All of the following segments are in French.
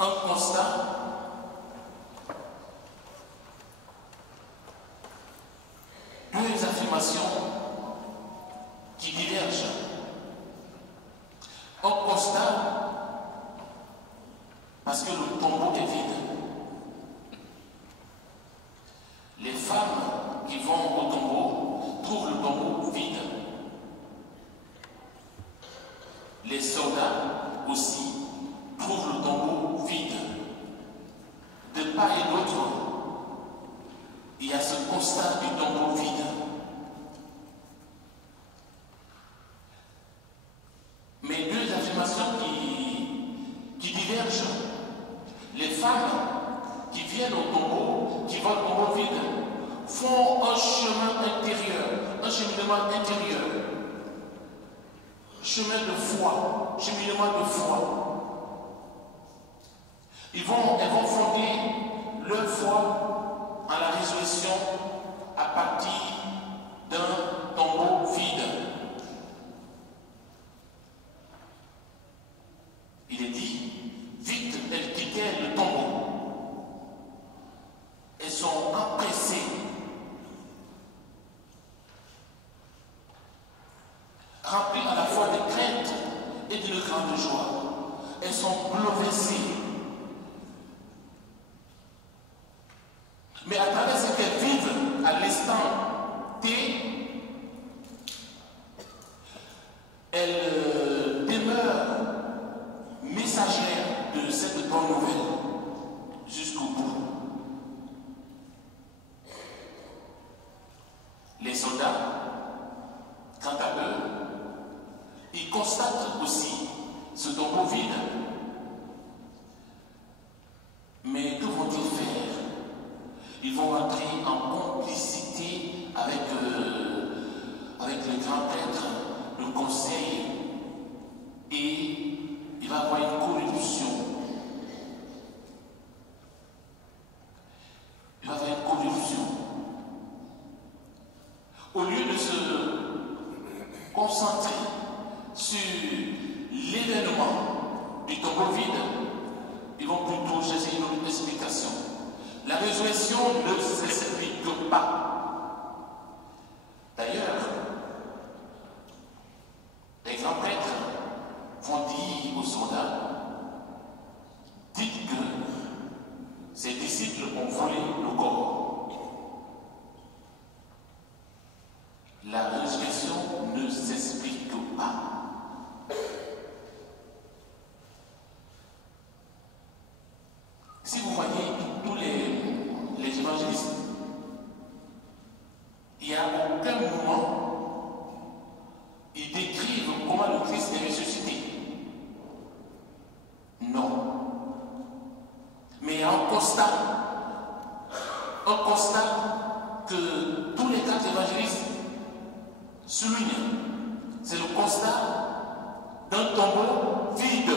un constat deux affirmations qui divergent. Un constat parce que le tombeau est vide. Les femmes qui vont au tombeau trouvent le tombeau vide. Les soldats aussi trouvent le tombeau vide. De part et d'autre, il y a ce constat du tombeau vide. Mais deux affirmations qui divergent. Les femmes qui viennent au tombeau, qui vont au tombeau vide, font un chemin intérieur, un cheminement intérieur. Chemin de foi, cheminement de foi. Elles vont fonder leur foi en la résurrection à partir d'un tombeau vide. Il est dit, vite elles quittaient le tombeau. Elles sont empressées. Remplies à la fois de crainte et d'une grande joie. Elles sont bouleversées. Mais à travers ce qu'elles vivent à l'instant T, elles demeurent messagères de cette bonne nouvelle jusqu'au bout. Les soldats, quant à eux, ils constatent aussi ce tombeau vide. Mais que vont-ils faire? Ils vont entrer en complicité avec le grand prêtre, le conseil, et il va y avoir une corruption. Il va y avoir une corruption. Au lieu de se concentrer sur l'événement du tombeau vide, ils vont plutôt chercher une autre explication. La résurrection ne s'explique pas. D'ailleurs, les grands prêtres vont dire aux soldats, dites que ces disciples ont volé le corps. La résurrection ne s'explique pas. Si vous voyez tous les évangélistes, il n'y a aucun moment ils décrivent comment le Christ est ressuscité. Non. Mais il y a un constat que tous les quatre évangélistes soulignent. C'est le constat d'un tombeau vide.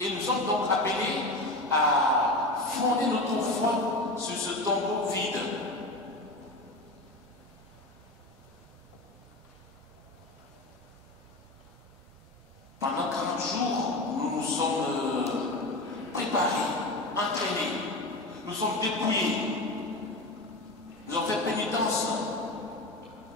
Et nous sommes donc appelés à fonder notre foi sur ce tombeau vide. Pendant 40 jours, nous nous sommes préparés, entraînés, nous sommes dépouillés. Nous avons fait pénitence,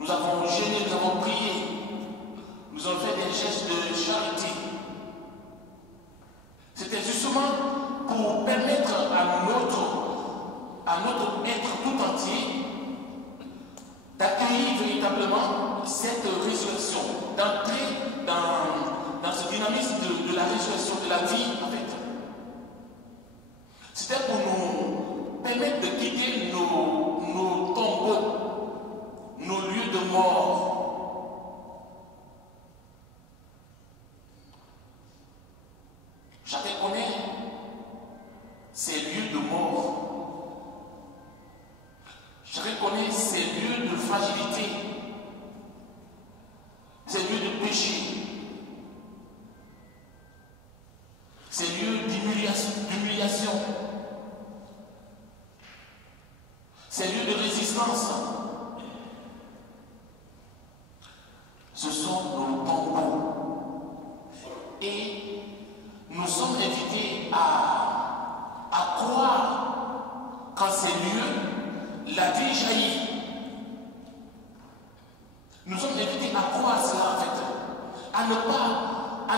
nous avons jeûné, nous avons prié, nous avons fait des gestes de charité. C'était justement pour permettre à notre être tout entier d'accueillir véritablement cette résurrection, d'entrer dans ce dynamisme de la résurrection, de la vie en fait. C'était pour nous permettre de quitter nos tombeaux, nos lieux de mort. Chacun connaît ces lieux de mort. Chacun connaît ces lieux de fragilité, ces lieux de péché, ces lieux d'humiliation, ces lieux de résistance. Ce sont nos tombeaux. la vie jaillit. Nous sommes invités à croire cela en fait, à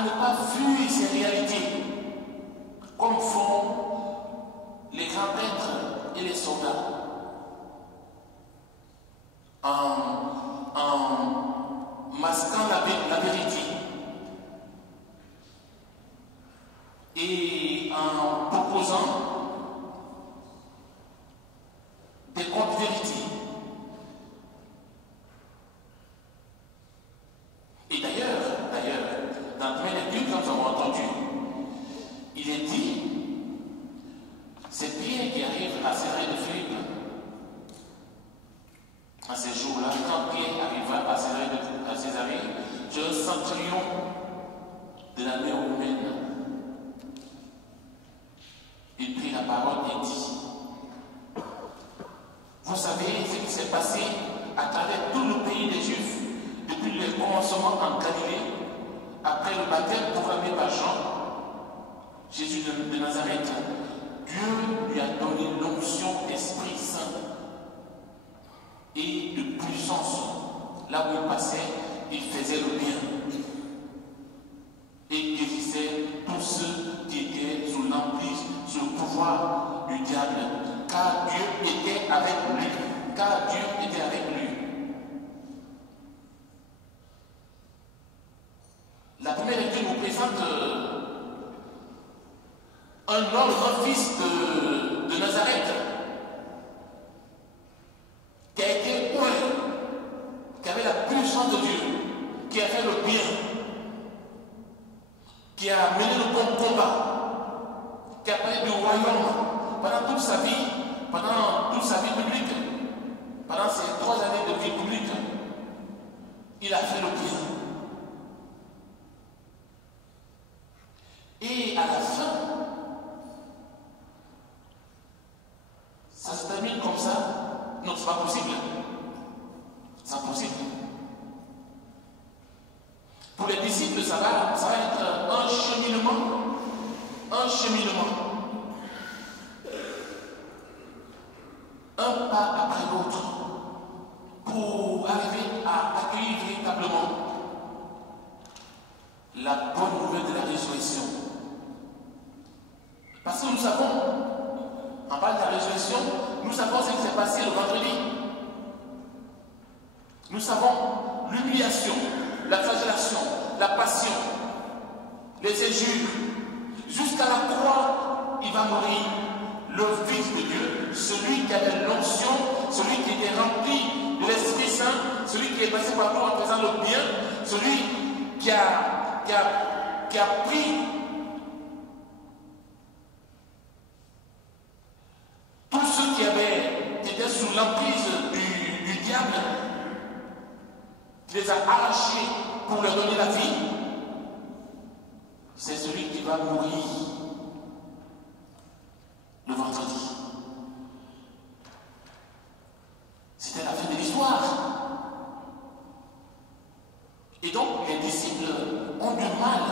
ne pas fuir ces réalités, comme font les grands prêtres et les soldats, en masquant la vérité et en proposant des contre-vérités. Et d'ailleurs, dans le domaine des que nous avons entendu, il est dit, c'est Pierre qui arrive à Césarée de Philippe. À ces jours-là, quand Pierre arriva à Césarée, un centurion de la mer romaine, il prit la parole et dit, vous savez ce qui s'est passé à travers tout le pays des Juifs depuis le commencement en Galilée, après le baptême proclamé par Jean, Jésus de Nazareth. Dieu lui a donné l'onction d'Esprit Saint et de puissance. Là où il passait, il faisait le bien et guérissait tous ceux qui étaient sous l'emprise, sous le pouvoir du diable, car Dieu était avec lui. La première lecture nous présente un fils de Nazareth qui a été un, qui avait la puissance de Dieu, qui a fait le bien, qui a mené le bon combat, qui a parlé du royaume pendant toute sa vie publique, pendant ses 3 années de vie publique. Il a fait le bien. Et à la fin, ça se termine comme ça. Non, c'est pas possible. C'est impossible. Pour les disciples, ça va être un cheminement. Un pas après l'autre pour arriver à accueillir véritablement la bonne nouvelle de la résurrection. Parce que nous savons, en parlant de la résurrection, nous savons ce qui s'est passé le vendredi. Nous savons l'humiliation, la flagellation, la passion, les injures. Jusqu'à la croix, il va mourir. Le Fils de Dieu, celui qui avait l'onction, celui qui était rempli de l'Esprit Saint, celui qui est passé par là en faisant le bien, celui qui a pris tous ceux qui étaient sous l'emprise du diable, les a arrachés pour leur donner la vie. C'est celui qui va mourir le vendredi. C'était la fin de l'histoire. Et donc, les disciples ont du mal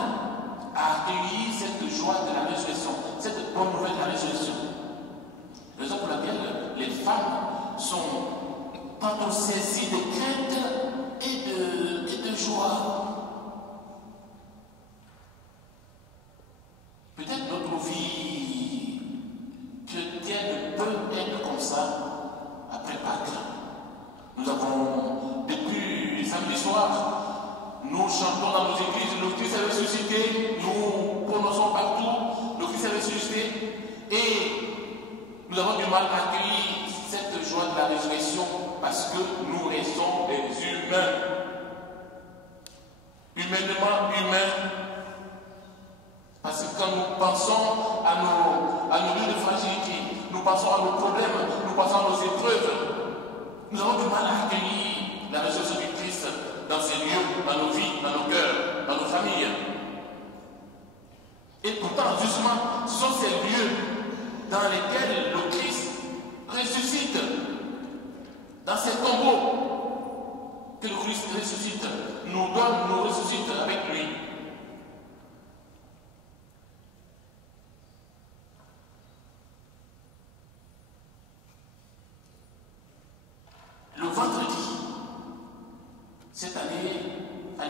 à accueillir cette joie de la résurrection, cette bonne nouvelle de la résurrection. Raison pour laquelle les femmes sont tantôt saisies de crainte et de joie. Peut-être notre vie chrétienne peut être comme ça après Pâques. Nous avons, depuis samedi soir, nous chantons dans nos églises, le Christ est ressuscité, nous prononçons partout, le Christ est ressuscité, et nous avons du mal à accueillir cette joie de la résurrection parce que nous restons des humains. Humainement humains. Parce que quand nous pensons à nos lieux de fragilité, nous pensons à nos problèmes, nous pensons à nos épreuves, nous avons du mal à accueillir la résurrection du Christ dans ces lieux, dans nos vies, dans nos cœurs, dans nos familles. Et pourtant, justement, ce sont ces lieux dans lesquels le Christ ressuscite, dans ces tombeaux que le Christ ressuscite, nous donne, nous ressuscite avec lui.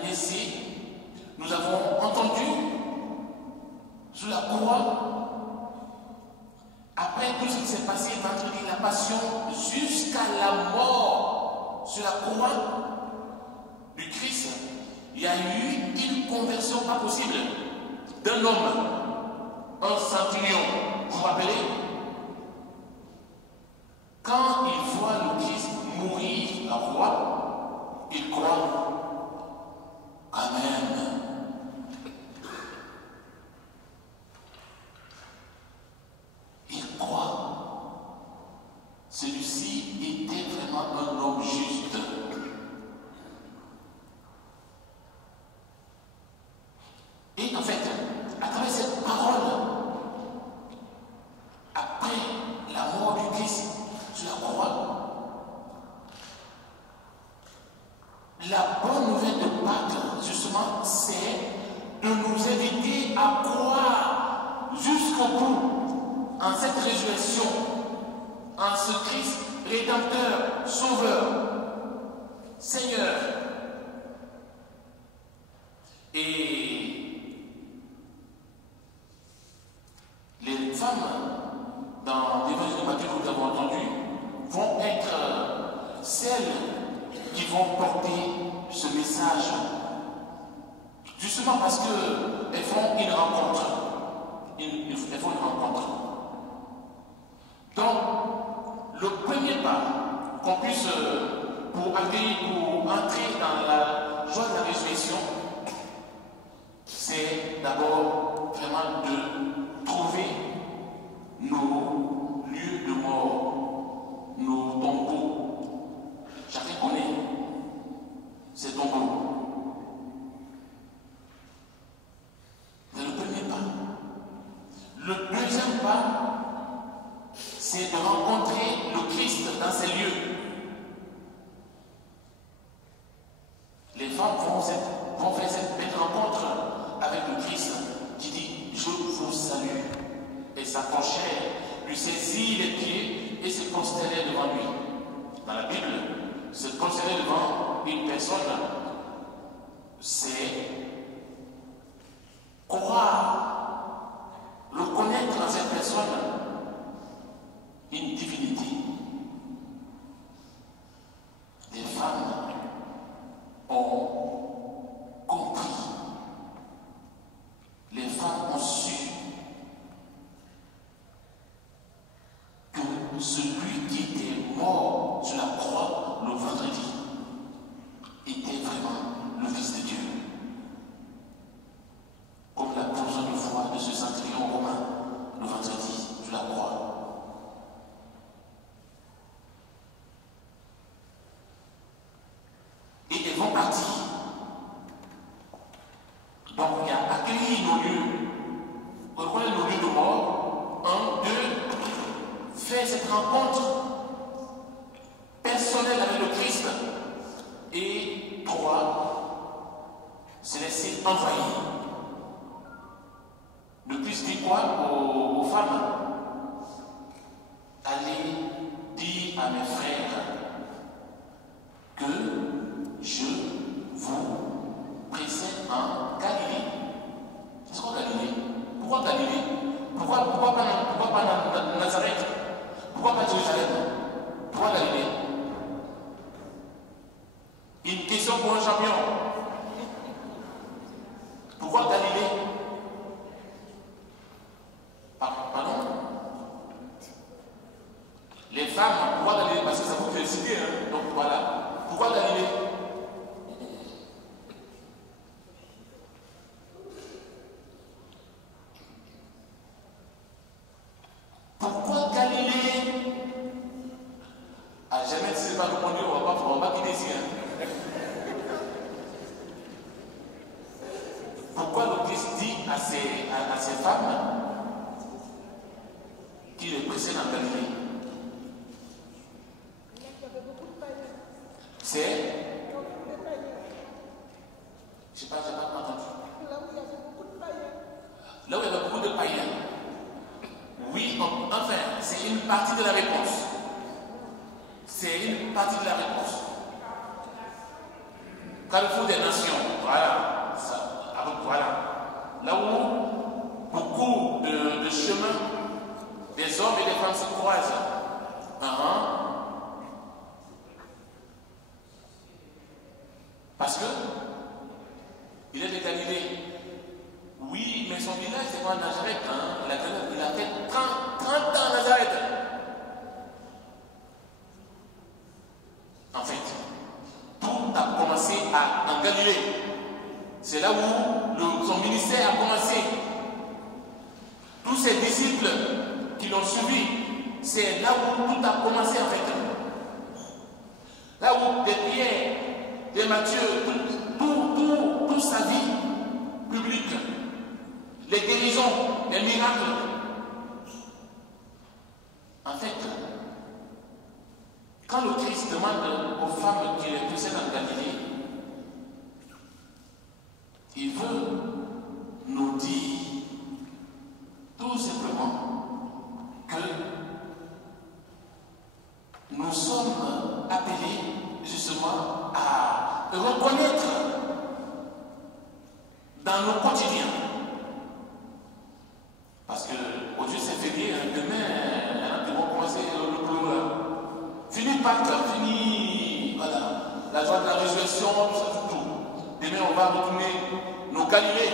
laissé, nous avons entendu sur la croix, après tout ce qui s'est passé vendredi, la passion, jusqu'à la mort sur la croix du Christ, il y a eu une conversion pas possible d'un homme, un centurion. Vous vous rappelez? Quand il voit le Christ mourir, la croix, il croit quand même. Il croit. Celui-ci était vraiment un homme juste. Et en fait, à travers cette parole, après la mort du Christ sur la croix, la bonne nouvelle de Pâques, justement, c'est de nous inviter à croire jusqu'au bout en cette résurrection, en ce Christ rédempteur, sauveur, Seigneur. Et les femmes, dans l'évangile de Matthieu que nous avons entendu, vont être celles qui vont porter ce message. Justement parce qu'elles font une rencontre. Elles font une rencontre. Donc, le premier pas qu'on puisse, pour entrer dans la joie de la résurrection, c'est d'abord vraiment de trouver nos lieux de mort, nos tombeaux. Chacun connaît ces tombeaux. C'est le premier pas. Le deuxième pas, c'est de rencontrer le Christ dans ces lieux. Les femmes vont faire cette belle rencontre avec le Christ qui dit « Je vous salue ». Et s'approchait, lui saisit les pieds et se consternait devant lui. Dans la Bible, se consterner devant une personne, c'est croire, reconnaître dans cette personne une divinité. Les femmes ont compris. Les femmes ont su que celui qui était mort sur la croix le vendredi était vraiment le Fils de Dieu. Comme la position de foi de ce centurion romain le vendredi sur la croix. Et elles vont partir. Donc il y a accueilli nos lieux, reconnaître nos lieux de mort. 1, 2, faire cette rencontre personnelle avec le Christ. Et 3, se laisser envahir. Le Christ dit quoi aux femmes? Allez dire à mes frères que je vous précède en Galilée. C'est quoi Galilée? Pourquoi Galilée? Pourquoi pas Nazareth? Pourquoi pas Jérusalem? Pourquoi Galilée? Une question pour un champion. Pourquoi Galilée? Pardon? Les femmes, pourquoi Galilée? Parce que ça vous félicite, hein? Donc voilà. Pourquoi Galilée? Pourquoi Galilée? Ah, jamais si c'est pas répondu, on va pas quitter ici. Hein? Pourquoi le Christ dit à ces femmes qui les précèdent en Galilée? C'est? Je sais pas, j'ai pas entendu. Là où il y avait beaucoup de païens. Oui, enfin, c'est une partie de la réponse. C'est une partie de la réponse. Carrefour des nations. voilà, voilà. Là où beaucoup de chemins des hommes et des femmes se croisent. Parce que il est de Galilée. Oui, mais son village c'est pas Nazareth. Il a fait 30 ans à Nazareth. En fait, tout a commencé en Galilée. C'est là où son ministère a commencé. Tous ses disciples qui l'ont suivi, c'est là où tout a commencé en fait. Là où des Pierre, des Matthieu, toute sa vie publique, les guérisons, les miracles. En fait, quand le Christ demande aux femmes qui les précèdent en Galilée, il veut nous dire tout simplement que nous sommes appelés justement à reconnaître dans nos quotidiens. Parce que aujourd'hui c'est férié, demain, ils vont commencer le boulot. Fini Pâques, fini, voilà, la joie de la résurrection, tout ça, tout. Demain on va retourner nos Galilées.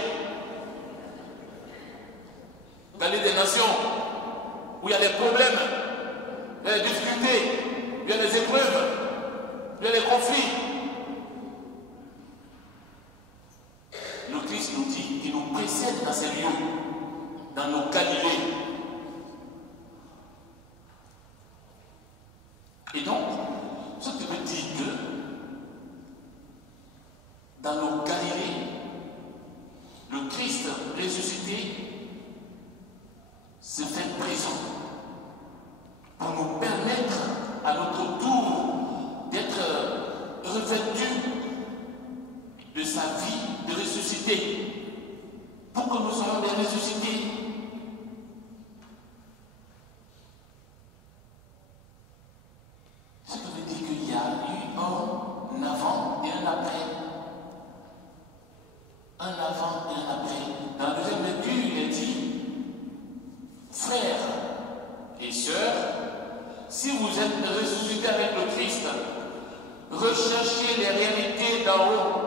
Galilée des nations, où il y a des problèmes, il y a des difficultés, il y a des épreuves, il y a des conflits. Le Christ nous dit qu'il nous précède dans ces lieux, dans nos Galilées. Et donc, ce qui veut dire que dans nos Galilées, le Christ ressuscité se fait présent pour nous permettre à notre tour d'être revêtus de sa vie de ressuscité, pour que nous soyons des ressuscités. Ce qui veut dire qu'il y a eu un avant et un après. Un avant et un après. Dans la deuxième lecture, il est dit: frères et sœurs, si vous êtes ressuscités avec le Christ, recherchez les réalités d'en haut.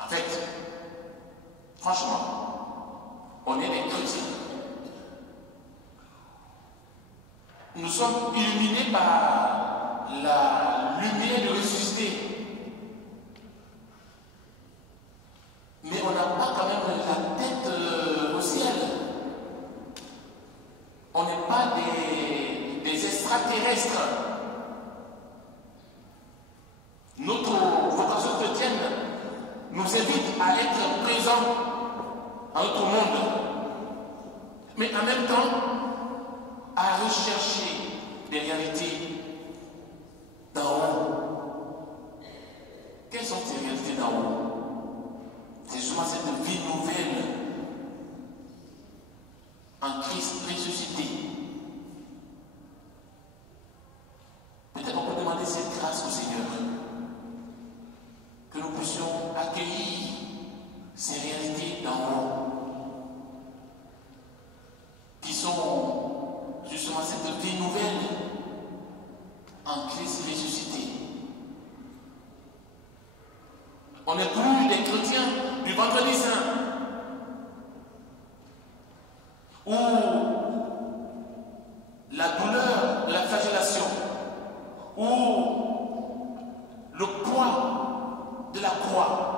En fait, franchement, on est des chrétiens. Nous sommes illuminés par la lumière de ressuscité. Mais on n'a pas quand même la tête au ciel. On n'est pas des extraterrestres. Notre vocation chrétienne nous invite à être présents en notre monde, mais en même temps à rechercher des réalités d'en haut. Quelles sont ces réalités d'en haut? C'est souvent cette vie nouvelle en Christ ressuscité. Peut-être on peut demander cette grâce au Seigneur, que nous puissions accueillir ces réalités d'en haut, qui sont justement cette vie nouvelle en Christ ressuscité. On n'est plus des chrétiens du vendredi saint, où la douleur de la flagellation, où le poids de la croix,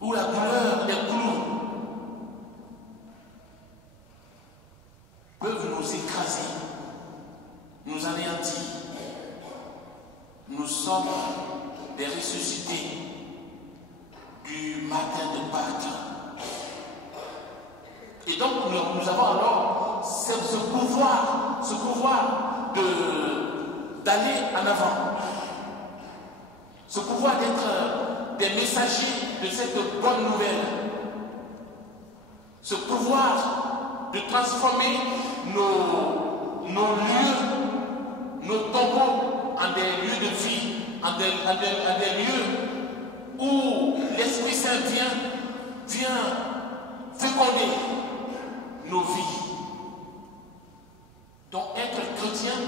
où la douleur des clous peuvent nous écraser, nous anéantir. Nous sommes des ressuscités du matin de Pâques. Et donc nous avons alors ce pouvoir d'aller en avant. Ce pouvoir d'être des messagers de cette bonne nouvelle. Ce pouvoir de transformer nos lieux, nos tombeaux en des lieux de vie, en des lieux où l'Esprit Saint vient féconder nos vies. Donc être chrétien,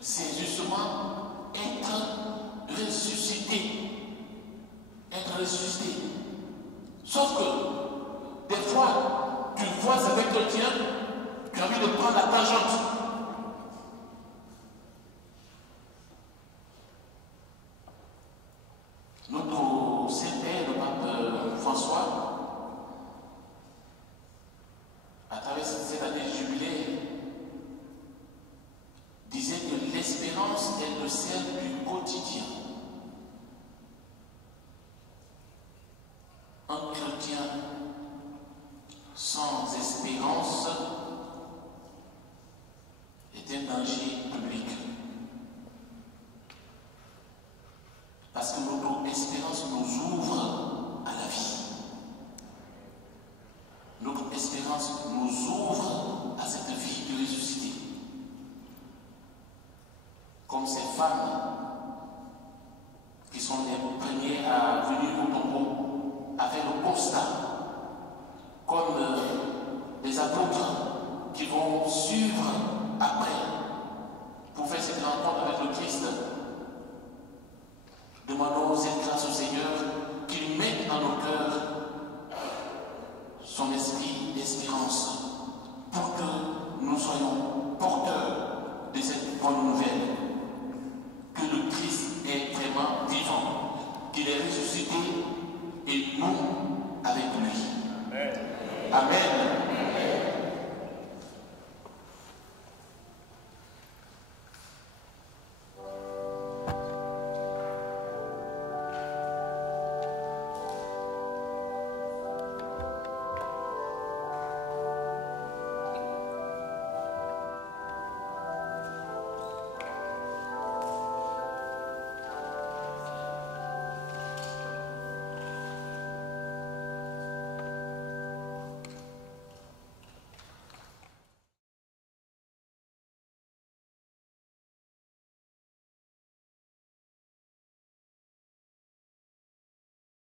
c'est justement être ressuscité. Être ressuscité. Sauf que des fois, tu vois avec chrétien, tu as envie de prendre la tangente. Notre Saint-Père, le pape François, à travers cette année de jubilé, disait que l'espérance est le sel du quotidien. Un chrétien sans espérance est un danger public. Parce que notre espérance nous ouvre à la vie. Notre espérance nous ouvre à cette vie de ressuscité. Comme ces femmes qui sont les premières à venir au tombeau avec le constat, comme les apôtres qui vont suivre après pour faire cette rencontre avec le Christ. Demandons cette grâce au Seigneur qu'il mette dans nos cœurs son esprit d'espérance pour que nous soyons porteurs de cette bonne nouvelle, que le Christ est vraiment vivant, qu'il est ressuscité et nous avec lui. Amen. Amen.